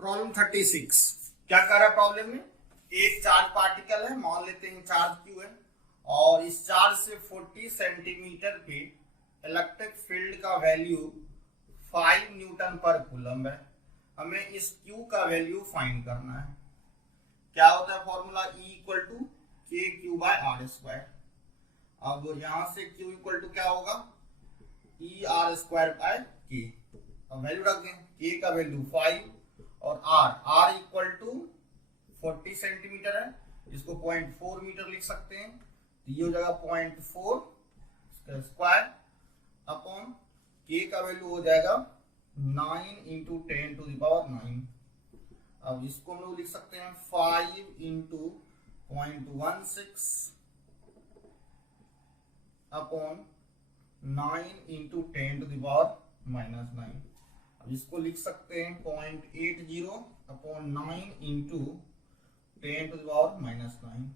Problem 36 क्या कर रहा है प्रॉब्लम में? एक चार्ज पार्टिकल है, मान लेते हैं चार्ज क्यू है, और इस चार्ज से 40 सेंटीमीटर पे इलेक्ट्रिक फील्ड का वैल्यू 5 न्यूटन पर कूलम है। हमें इस क्यू का वैल्यू फाइंड करना है। क्या होता है फॉर्मूला? E इक्वल टू के क्यू बाय आर स्क्वायर। अब यहां से Q इक्वल टू क्या होगा? ई आर स्क्वायर बाय के। अब वैल्यू रख दें, के का वैल्यू 5 और आर इक्वल टू 40 सेंटीमीटर है, इसको 0.4 मीटर लिख सकते हैं, तो ये हो जाएगा 0.4 स्क्वायर अपॉन के का वैल्यू हो जाएगा 9 इंटू 10 टू द पावर 9। अब इसको हम लोग लिख सकते हैं 5 into 0.16 upon 9 into 10 to the power -9। अब इसको लिख सकते हैं 0.80 upon 9 into 10 to the power -9,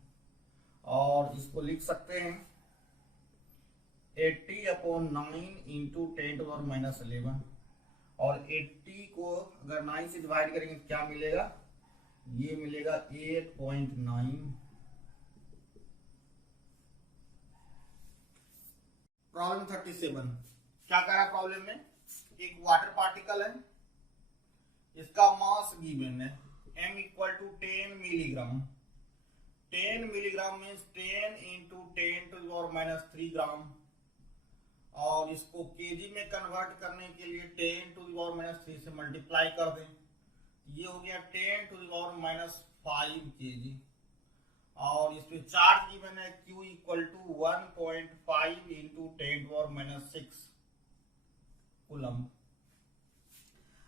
और इसको लिख सकते हैं 80 upon 9 into 10 to the power -11, और 80 को अगर 9 से डिवाइड करेंगे तो क्या मिलेगा? ये मिलेगा 8.9। प्रॉब्लम 37 क्या कर रहा है प्रॉब्लम में? एक वाटर पार्टिकल है, इसका मास गिवन है m equal to 10 milligram. 10 milligram means 10 into 10 to the power -3 gram, और इसको केजी में कन्वर्ट करने के लिए 10 टू द पावर -3 से मल्टीप्लाई कर दें, ये हो गया 10 टू द पावर -5 केजी। और इस पे चार्ज गिवन है Q equal to 1.5 into 10 to power -6 coulomb.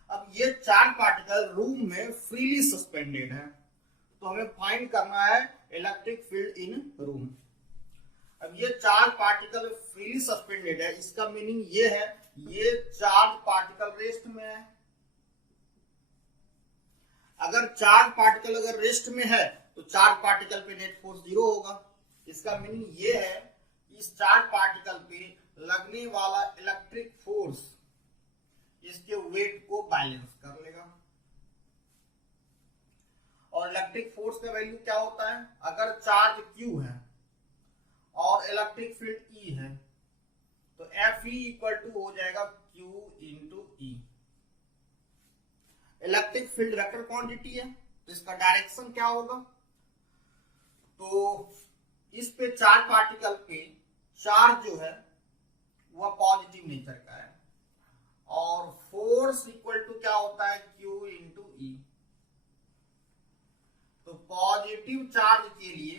अब ये चार्ज पार्टिकल रूम में फ्रीली सस्पेंडेड है, तो हमें फाइंड करना है इलेक्ट्रिक फील्ड इन रूम। अब ये चार्ज पार्टिकल फ्रीली सस्पेंडेड है, इसका मीनिंग ये है ये चार्ज पार्टिकल रेस्ट में है। अगर चार्ज पार्टिकल अगर रेस्ट में है तो चार्ज पार्टिकल पे नेट फोर्स 0 होगा। इसका मीनिंग ये है इस चार्ज पार्टिकल पे लगने वाला इलेक्ट्रिक फोर्स इसके वेट को बैलेंस कर लेगा। और इलेक्ट्रिक फोर्स का वैल्यू क्या होता है? अगर चार्ज Q है और इलेक्ट्रिक फील्ड E है तो Fe इक्वल टू हो जाएगा Q into E। Electric field vector quantity है, तो इसका डायरेक्शन क्या होगा? तो इस पे चार्ज पार्टिकल पे चार्ज जो है वह पॉजिटिव नेचर का है, और फोर्स इक्वल टू क्या होता है? Q into E। तो पॉजिटिव चार्ज के लिए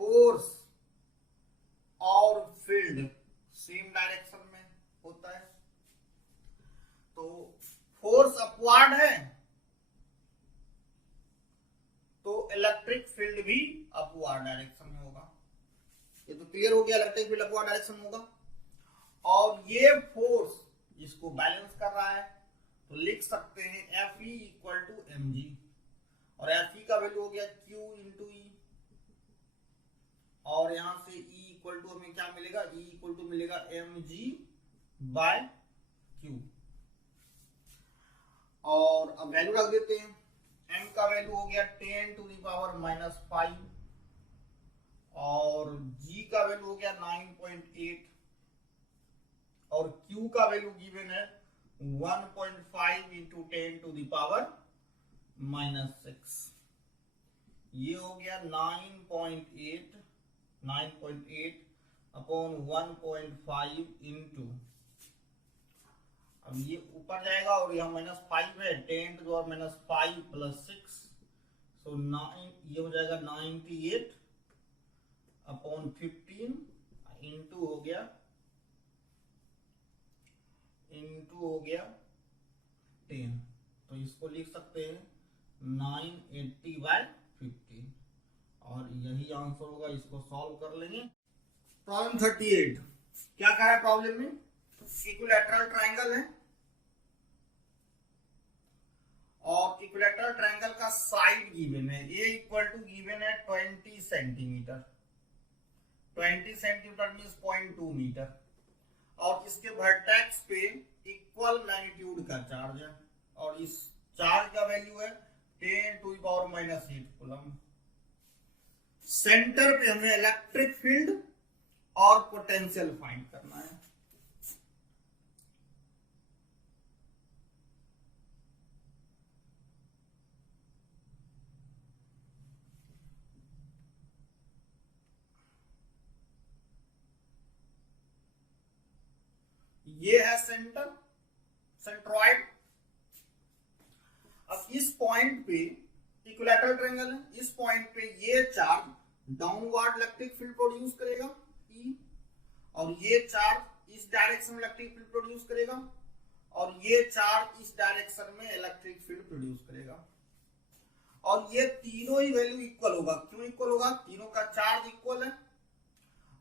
फोर्स और फील्ड सेम डायरेक्शन में होता है, तो फोर्स अपवर्ड है तो इलेक्ट्रिक फील्ड भी अपवर्ड डायरेक्शन में होगा। ये तो क्लियर हो गया, इलेक्ट्रिक फील्ड अपवर्ड डायरेक्शन में होगा। और ये फोर्स इसको बैलेंस कर रहा है, तो लिख सकते हैं Fe इक्वल टू mg, और Fe का वैल्यू हो गया Q इंटू E, और यहां से E इक्वल टू हमें क्या मिलेगा? E इक्वल टू मिलेगा mg बाय Q। और अब वैल्यू रख देते हैं, m का वैल्यू हो गया 10 टू द पावर -5, और g का वैल्यू हो गया 9.8, और q का वैल्यू गिवन है 1.5 इंटू 10 टू द पावर -6। ये हो गया 9.8 अपॉन 1.5 इंटू, अब ये ऊपर जाएगा और यहाँ -5 है, 10 टू द पावर -5 प्लस 6, सो 9, ये हो जाएगा 98 अपॉन 15 इंटू हो गया 10, तो इसको लिख सकते हैं 980 बाय 15, और यही आंसर होगा। इसको सॉल्व कर लेंगे। प्रॉब्लम 38 क्या कह रहा है प्रॉब्लम में? इक्विलैटरल ट्रायंगल है, और इक्विलैटरल ट्रायंगल का साइड गिवन है, ए इक्वल टू गिवन है 20 सेंटीमीटर। 20 सेंटीमीटर मीन्स 0.2 मीटर, और इसके वर्टेक्स पे इक्वल मैग्नीट्यूड का चार्ज है। और इस चार्ज का वैल्यू है 10⁻⁻8 कूलम। सेंटर पे हमें इलेक्ट्रिक फील्ड और पोटेंशियल फाइंड करना है। ये है सेंटर, सेंट्रॉइड। अब इस पॉइंट पे इक्विलैटरल ट्रायंगल है, इस पॉइंट पे ये charge downward electric field produce करेगा E, और ये चार्ज इस डायरेक्शन में इलेक्ट्रिक फील्ड प्रोड्यूस करेगा, और ये चार्ज इस डायरेक्शन में इलेक्ट्रिक फील्ड प्रोड्यूस करेगा। और ये तीनों ही वैल्यू इक्वल होगा। क्यों इक्वल होगा? तीनों का चार्ज इक्वल है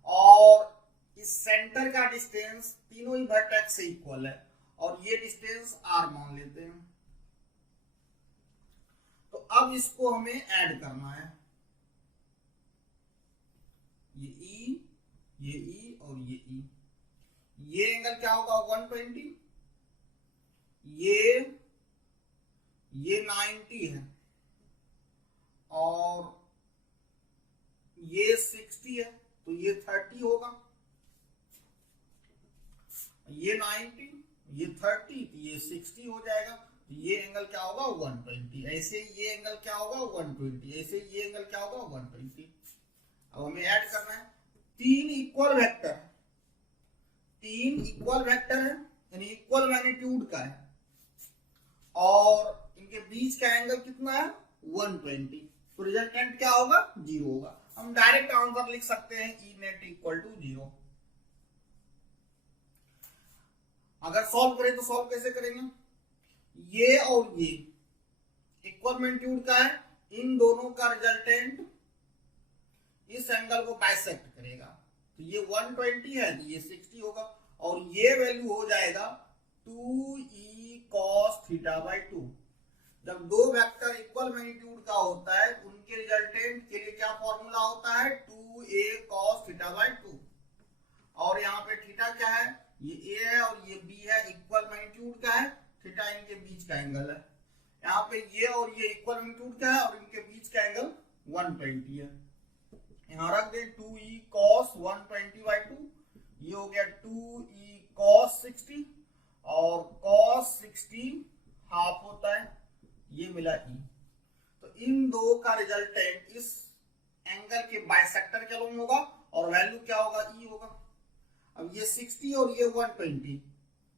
और इस सेंटर का डिस्टेंस तीनों ही वर्टेक्स से इक्वल है, और ये डिस्टेंस r मान लेते हैं। तो अब इसको हमें ऐड करना है, ये E और ये E। ये एंगल क्या होगा? 120। ये 90 है और ये 60 है, तो ये 30 होगा। ये 90, ये 30, तो ये 60 हो जाएगा। तो ये एंगल क्या होगा? 120। ऐसे ये एंगल क्या होगा? 120। ऐसे ये एंगल क्या होगा? 120। अब हमें ऐड करना है तीन इक्वल वेक्टर है, यानी इक्वल मैग्नीट्यूड का है, और इनके बीच का एंगल कितना है? 120। तो रिजल्टेंट क्या होगा? 0 होगा। हम डायरेक्ट आंसर लिख सकते हैं E नेट इक्वल टू 0। अगर सॉल्व करें तो सॉल्व कैसे करेंगे? ये और ये इक्वल मैग्नीट्यूड का है, इन दोनों का रिजल्टेंट इस एंगल को बाइसेक्ट करेगा। तो ये 120 है, तो ये 60 होगा, और ये वैल्यू हो जाएगा 2e cos θ/2। जब दो वेक्टर इक्वल मैग्नीट्यूड का होता है, उनके रिजल्टेंट के लिए क्या फॉर्मूला होता है? 2a cos θ/2। और यहाँ पे थीटा क्या है? ये a है और ये b है, इक्वल मैग्नीट्यूड का है, थीटा इनके बीच का एंगल है। यहाँ पे ये और ये इक्वल मैग्नीट्यूड का है और इनके बीच का एंगल 120 है। यहाँ रख दे 2e cos 120/2, ये हो गया 2e cos 60, और cos 60 हाफ होता है, ये मिला E। तो इन दो का रिजल्टेंट इस एंगल के बाइसेक्टर के अलॉन्ग होगा, और वैल्यू क्या होगा? E होगा। अब ये 60 और ये 120,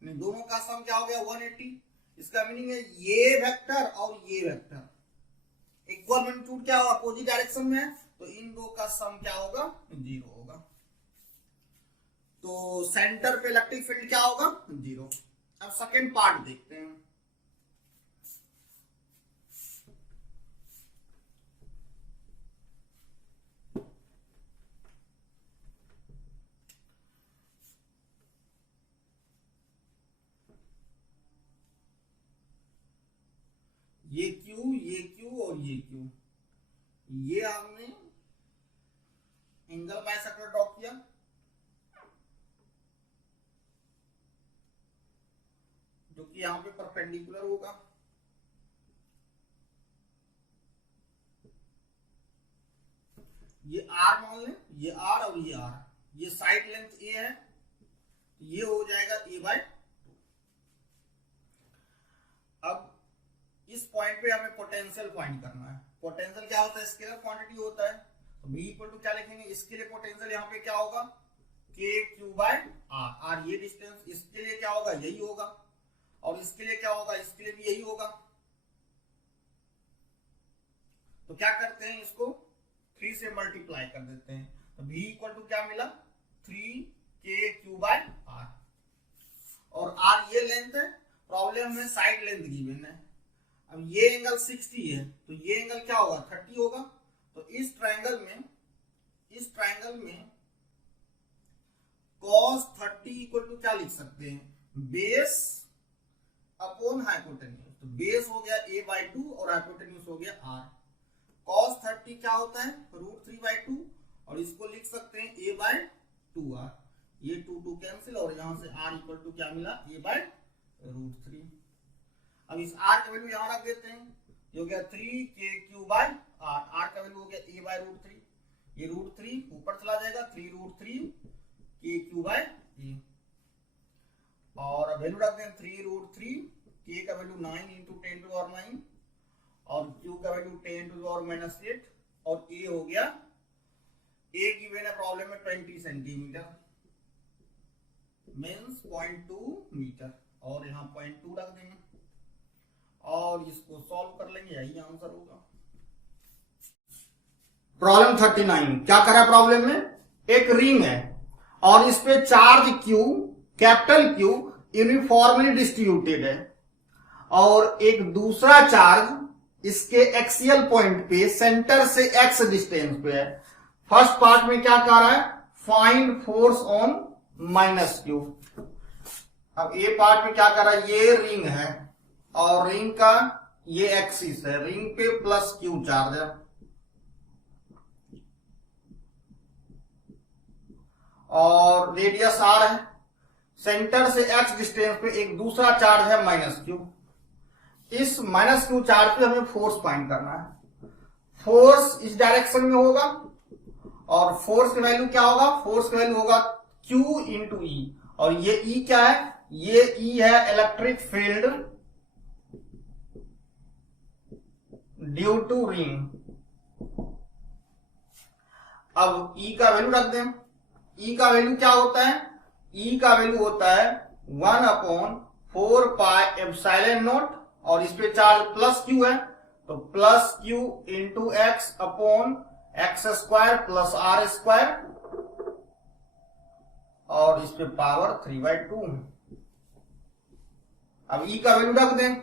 दोनों का सम क्या हो गया? 180। इसका मीनिंग है ये वेक्टर और ये वेक्टर इक्वल मैग्नीट्यूड क्या होगा? अपोजिट डायरेक्शन में है, तो इन दो का सम क्या होगा? 0 होगा। तो सेंटर पे इलेक्ट्रिक फील्ड क्या होगा? 0। अब सेकंड पार्ट देखते हैं। ये Q और ये Q, ये हमने एंगल बाइसेक्टर ड्रॉ किया। जो कि यहाँ पे परपेंडिकुलर होगा। ये R मान लें, ये R और ये R, ये साइड लेंथ A है, ये हो जाएगा A/2। अब इस पॉइंट पे हमें पोटेंशियल फाइंड करना है। पोटेंशियल क्या होता है? स्केलर क्वांटिटी होता है। तो V इक्वल टू क्या लिखेंगे? इसके लिए पोटेंशियल यहाँ पे क्या होगा? KQ/R। R ये डिस्टेंस, इसके लिए क्या होगा? यही होगा, और इसके लिए क्या होगा? इसके लिए भी यही होगा। तो क्या करते हैं? इसको 3 से मल्टीप्लाई कर देते हैं। तो V इक्वल टू क्या मिला? 3KQ/R, और R ये लेंथ है, प्रॉब्लम में साइड लेंथ गिवन है। अब ये एंगल 60 है, तो ये एंगल क्या होगा? 30 होगा। तो इस ट्रायंगल में cos 30 इक्वल टू क्या लिख सकते हैं? Base upon hypotenuse. तो बेस हो गया A/2 और हाइपोटेन्यूज हो गया R। cos 30 क्या होता है? √3/2, और इसको लिख सकते हैं A/2R। ये 2 कैंसिल, और यहां से R इक्वल टू क्या मिला? A/√3। अब इस आर का वैल्यू यहां रख देते हैं, ये हो गया 3k³ बाय आर, आर का वैल्यू हो गया a/√3, ये √3 ऊपर चला जाएगा, 3√3 k³ बाय ए, और वैल्यू रख दें 3√3, k का वैल्यू 9 × 10⁻⁹ और q का वैल्यू 10⁻⁻8 और a हो गया, a गिवन है प्रॉब्लम में 20 सेंटीमीटर मीन्स 0.2 मीटर, और यहाँ 0.2 रख देंगे और इसको सॉल्व कर लेंगे, यही आंसर होगा। प्रॉब्लम 39 क्या करा प्रॉब्लम में, एक रिंग है और इस पे charge Q, capital Q uniformly distributed है और एक दूसरा चार्ज इसके एक्सियल पॉइंट पे सेंटर से x डिस्टेंस पे है। फर्स्ट पार्ट में क्या कह रहा है, फाइंड फोर्स ऑन -Q। अब ए पार्ट में क्या कर रहा है, ये रिंग है और रिंग का ये एक्सिस है, रिंग पे +Q चार्ज है और रेडियस r है, सेंटर से x डिस्टेंस पे एक दूसरा चार्ज है -Q। इस -Q चार्ज पे हमें फोर्स फाइंड करना है। फोर्स इस डायरेक्शन में होगा और फोर्स की वैल्यू क्या होगा, फोर्स की वैल्यू होगा Q × E, और ये E क्या है, ये E है electric field due to ring. अब E का वैल्यू रख दें, E का वैल्यू क्या होता है, E का वैल्यू होता है 1/4πε0 और इस पे चार्ज +Q है तो +Q × x/x² + r² और इस पे पावर 3/2। अब E का वैल्यू रख दें,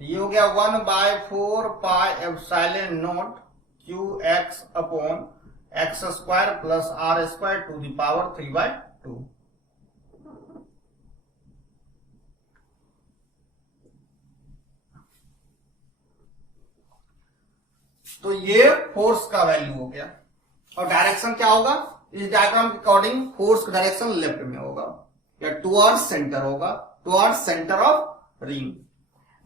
ये हो गया 1/4πε0 qx/x² + r² to the power 3/2। तो ये फोर्स का वैल्यू हो गया और डायरेक्शन क्या होगा, इस डायग्राम के अकॉर्डिंग फोर्स का डायरेक्शन लेफ्ट में होगा या टुवर्ड्स सेंटर होगा, towards centre of ring.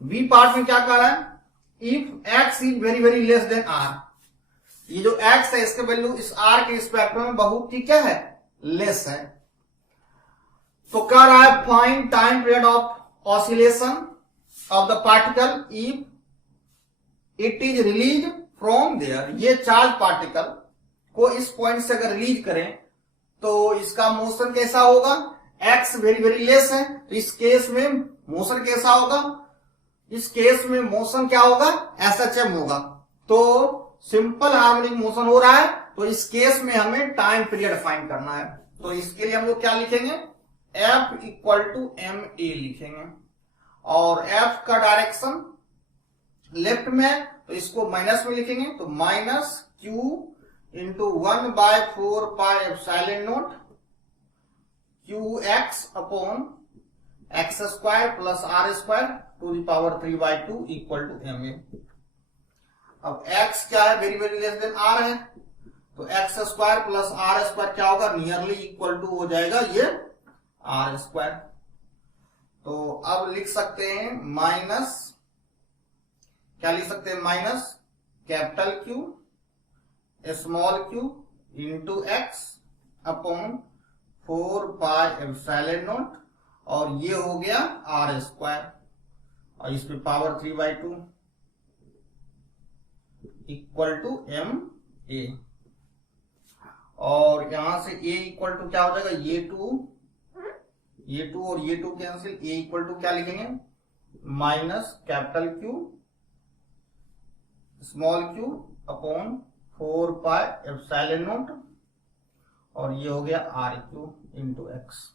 B part में क्या कर रहा है, if x is very very less than r, ये जो x है इसका वैल्यू इस r के रिस्पेक्ट में बहुत ही क्या है, लेस है। तो कह रहा है find time period of oscillation of the particle if it is release from there. ये चार्ज पार्टिकल को इस पॉइंट से अगर रिलीज करें तो इसका मोशन कैसा होगा, x वेरी वेरी लेस है तो इस केस में मोशन कैसा होगा, इस केस में मोशन क्या होगा, SHM होगा। तो सिंपल हार्मोनिक मोशन हो रहा है तो इस केस में हमें टाइम पीरियड फाइंड करना है। तो इसके लिए हम लोग क्या लिखेंगे, F = ma लिखेंगे और F का डायरेक्शन लेफ्ट में है तो इसको माइनस में लिखेंगे, तो -Q × 1/4πε0 qx/x² + r² to the power 3/2 = ma। अब x क्या है, very very less than r है तो x² + r² क्या होगा, नियरली इक्वल टू हो जाएगा ये r²। तो अब लिख सकते हैं माइनस, क्या लिख सकते हैं, minus capital Q small q × x/4πε0 और ये हो गया r² और इस पे पावर 3/2 = ma। और यहां से a = क्या हो जाएगा, ये 2 और ये 2 कैंसिल, a = क्या लिखेंगे, minus capital Q small q / 4πε0 और ये हो गया r³ × x।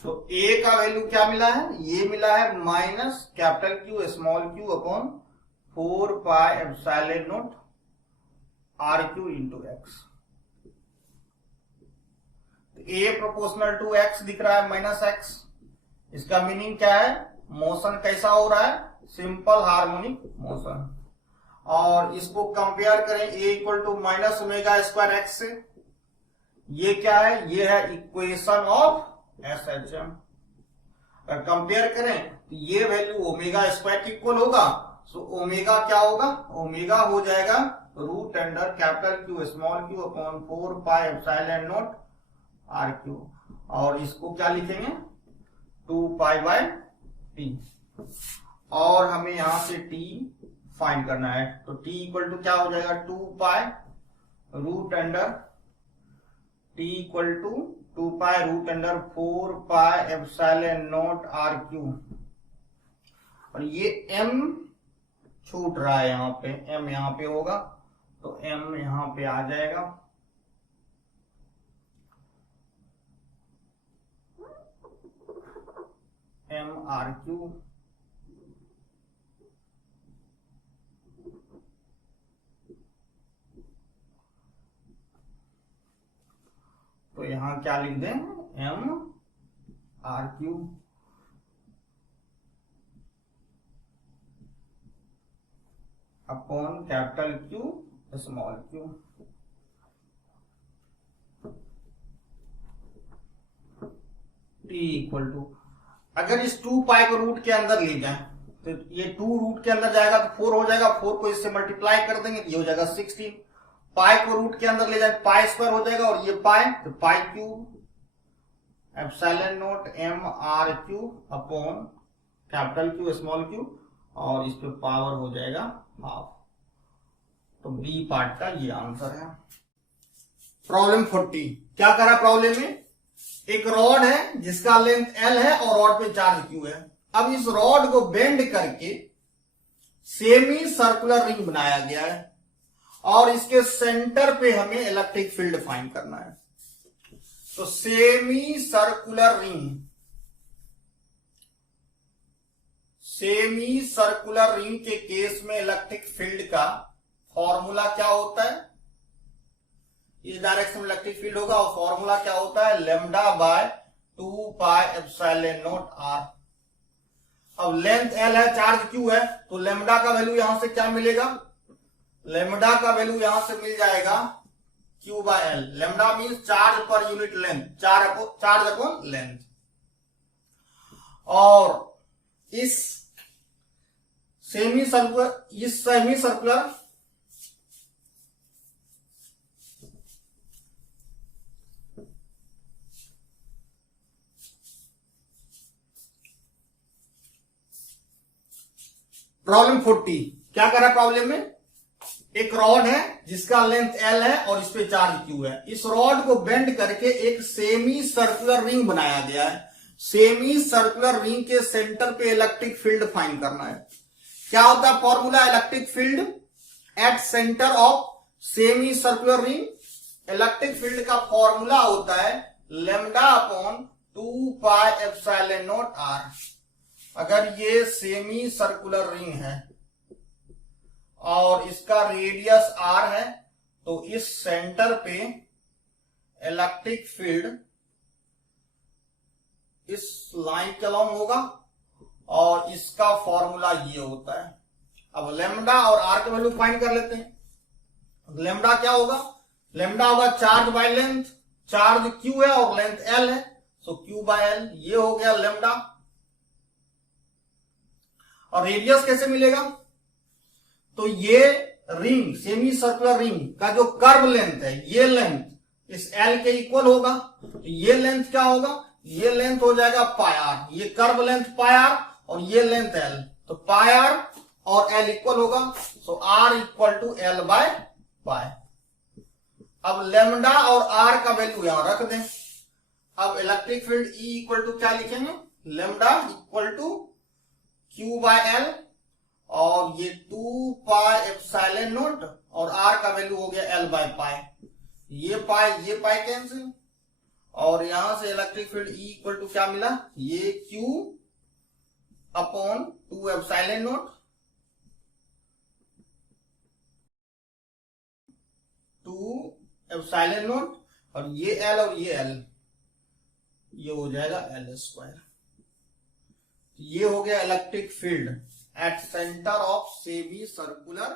तो a का वैल्यू क्या मिला है, ये मिला है minus capital Q small q / 4πε0 r³ × x। a proportional to x दिख रहा है -x, इसका मीनिंग क्या है, मोशन कैसा हो रहा है, सिंपल हार्मोनिक मोशन। और इसको कंपेयर करें a equal to minus omega square X से, ये क्या है, ये है equation of S H M. अगर कंपेयर करें तो ये वैल्यू ओमेगा स्क्वायर की इक्वल होगा, सो ओमेगा क्या होगा, ओमेगा हो जाएगा root under capital Q small q upon 4 pi epsilon not R Q, और इसको क्या लिखेंगे 2 पाई बाय टी, और हमें यहां से t फाइंड करना है, तो t इक्वल टू क्या हो जाएगा 2 pi root under t equal to 2 pi root under 4 pi epsilon not R Q, और ये m छूट रहा है यहाँ पे, m यहाँ पे होगा तो m यहाँ पे आ जाएगा, m आर क्यू, तो यहां क्या लिख दें m R Q upon capital Q small q. T equal to, अगर इस 2 पाई को रूट के अंदर ले जाए तो ये 2 रूट के अंदर जाएगा तो 4 हो जाएगा, 4 को इससे मल्टीप्लाई कर देंगे तो ये हो जाएगा 16, पाई को रूट के अंदर ले जाए पाई स्क्वायर हो जाएगा, और ये पाई तो pi cube epsilon not m R cube upon capital Q small q, और इस पे पावर हो जाएगा हाफ, तो बी पार्ट का ये आंसर है। प्रॉब्लम 40 क्या करा प्रॉब्लम में, एक रॉड है जिसका लेंथ L है और रॉड पे चार्ज Q है। अब इस रॉड को बेंड करके सेमी सर्कुलर रिंग बनाया गया है और इसके सेंटर पे हमें इलेक्ट्रिक फील्ड फाइंड करना है। तो सेमी सर्कुलर रिंग के केस में इलेक्ट्रिक फील्ड का फॉर्मूला क्या होता है, इस डायरेक्शन में इलेक्ट्रिक फील्ड होगा और फॉर्मूला क्या होता है lambda by 2 pi epsilon not R. अब लेंथ L है, चार्ज Q है, तो लेमडा का वैल्यू यहां से क्या मिलेगा, लेमडा का वैल्यू यहां से मिल जाएगा Q by L। Lambda means charge पर unit length, charge upon length. और इस सेमी सर्कुलर प्रॉब्लम 40 क्या कर रहा है प्रॉब्लम में, एक रॉड है जिसका लेंथ L है और इस पे चार्ज Q है। इस रॉड को बेंड करके एक सेमी सर्कुलर रिंग बनाया गया है। सेमी सर्कुलर रिंग के सेंटर पे इलेक्ट्रिक फील्ड फाइंड करना है। क्या होता है formula electric field at centre of semi circular ring, electric field का फॉर्मूला होता है lambda upon 2 pi epsilon not R. अगर ये सेमी सर्कुलर रिंग है और इसका रेडियस r है तो इस सेंटर पे इलेक्ट्रिक फील्ड इस लाइन के अलॉन्ग होगा और इसका फॉर्मूला ये होता है। अब लेमडा और r के वैल्यू फाइंड कर लेते हैं। लेमडा क्या होगा, लेमडा होगा charge by length, charge q है और लेंथ l है, सो q बाय l, ये हो गया लेमडा। और रेडियस कैसे मिलेगा, तो ये रिंग सेमी सर्कुलर रिंग का जो कर्व लेंथ है, ये लेंथ इस L के इक्वल होगा, तो ये लेंथ क्या होगा, ये लेंथ हो जाएगा पाई आर, ये कर्व लेंथ पाई आर और ये लेंथ L, तो पाई आर और L इक्वल होगा, so R equal to L by pi. अब लेमडा और R का वैल्यू यहां रख दें। अब electric field E equal to क्या लिखेंगे, lambda equal to Q by L और ये 2 पाई एप्सिलॉन नॉट और R का वैल्यू हो गया L बाय पाई। ये पाई कैंसिल और यहां से electric field E equal to क्या मिला, ये Q upon 2 epsilon not 2 epsilon not और ये L और ये L, ये हो जाएगा L स्क्वायर। ये हो गया electric field at centre of semi circular